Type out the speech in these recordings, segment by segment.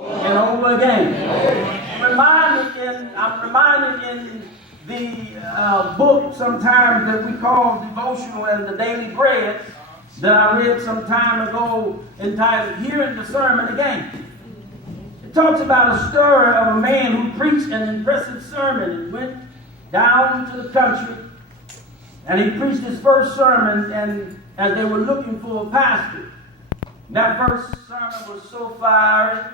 and over again. I'm reminded in the book sometimes that we call devotional and the daily bread that I read some time ago entitled Hearing the Sermon Again. It talks about a story of a man who preached an impressive sermon and went down to the country, and he preached his first sermon, and as they were looking for a pastor, that first sermon was so fiery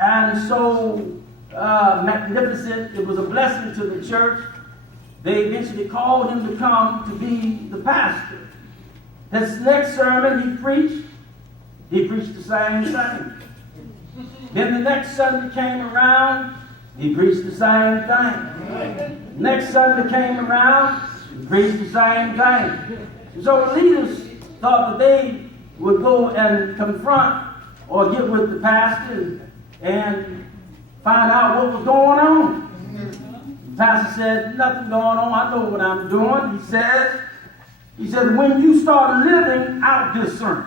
and so magnificent. It was a blessing to the church. They eventually called him to come to be the pastor. His next sermon he preached the same thing. Then the next Sunday came around, he preached the same thing. Next Sunday came around, he preached the same thing. And so the leaders thought that they would go and confront or get with the pastor and find out what was going on. The pastor said, nothing going on, I know what I'm doing. He said, when you start living out this sermon,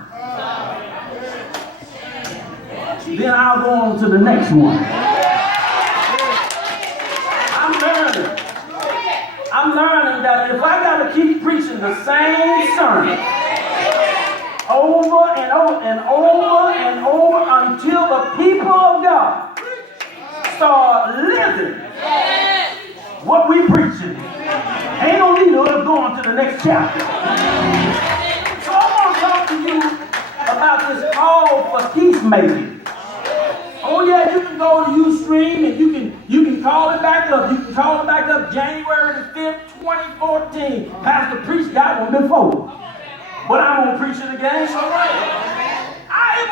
then I'll go on to the next one. I'm learning that if I got to keep preaching the same sermon over and over and over and over until the people of God start living what we preaching, ain't no need of us going to the next chapter. So I want to talk to you about this call for peacemaking. Oh yeah, you can go to Ustream and you can call it back up. You can call it back up January the 5th, 2014. Pastor preached that one before. But I'm going to preach it again. It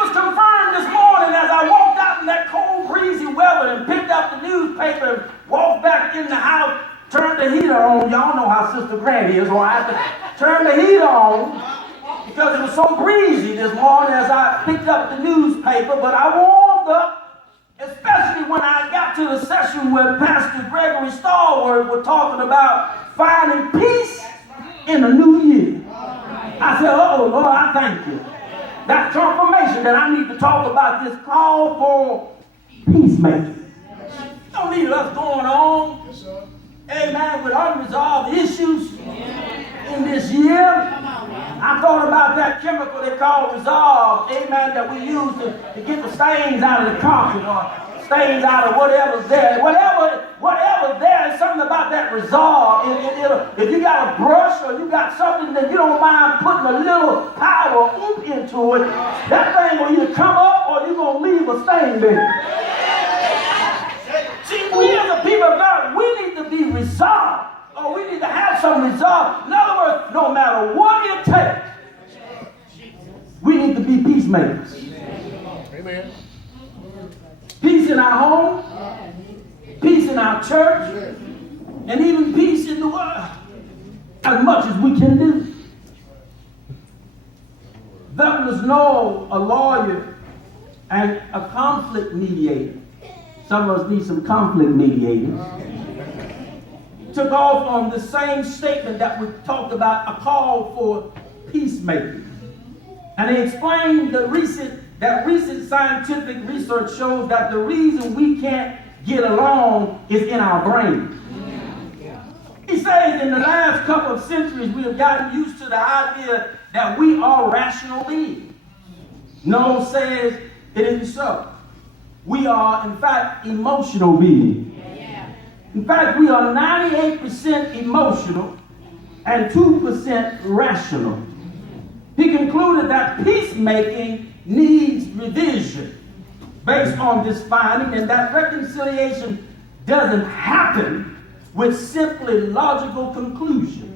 was confirmed this morning as I walked out in that cold, breezy weather and picked up the newspaper and walked back in the house, turned the heater on. Y'all know how Sister Grant is, so I had to turn the heater on because it was so breezy this morning as I picked up the newspaper. But I warmed up, especially when I got to the session where Pastor Gregory Stallworth was talking about finding peace in the new year. I said, oh Lord, I thank you. That's confirmation that I need to talk about this call for peacemaking. Don't need us going on, amen, with unresolved issues in this year. I thought about that chemical they call Resolve, amen, that we use to get the stains out of the carpet or stains out of whatever's there. Whatever's there, is something about that Resolve. If you got a brush or you got something that you don't mind putting a little power oomph into it, that thing will either come up or you're going to leave a stain there. See, we as a people of God, we need to be resolved. Or we need to have some resolve. In other words, no matter what it takes, we need to be peacemakers. Amen. Peace in our home, peace in our church, and even peace in the world, as much as we can do. Douglas Noel, a lawyer and a conflict mediator. Some of us need some conflict mediators. Took off on the same statement that we talked about, a call for peacemaking. And he explained that recent scientific research shows that the reason we can't get along is in our brain. He says in the last couple of centuries we have gotten used to the idea that we are rational beings. Noel says it isn't so. We are, in fact, emotional beings. In fact, we are 98% emotional and 2% rational. He concluded that peacemaking needs revision based on this finding, and that reconciliation doesn't happen with simply logical conclusions.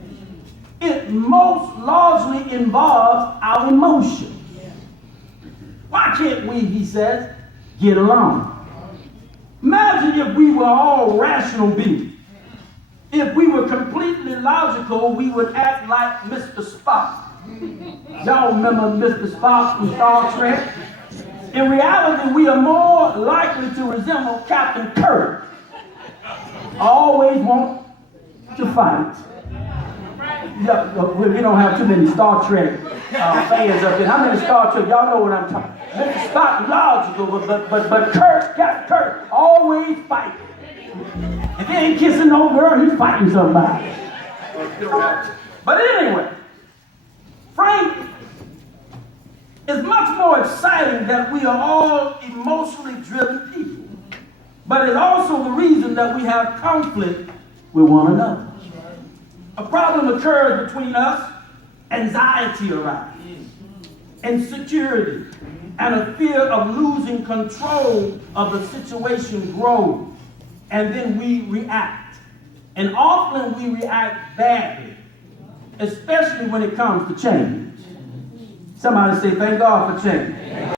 It most largely involves our emotions. Why can't we, he says, get along? Imagine if we were all rational beings. If we were completely logical, we would act like Mr. Spock. Y'all remember Mr. Spock from Star Trek? In reality, we are more likely to resemble Captain Kirk. Always want to fight. Yeah, we don't have too many Star Trek fans up here. How many Star Trek? Y'all know what I'm talking about. Mr. Scott logical, but Kirk always fighting. If he ain't kissing no girl, he's fighting somebody. But anyway, Frank is much more exciting that we are all emotionally driven people. But it's also the reason that we have conflict with one another. A problem occurs between us, anxiety arises, insecurity, and a fear of losing control of the situation grows. And then we react. And often we react badly, especially when it comes to change. Somebody say, thank God for change.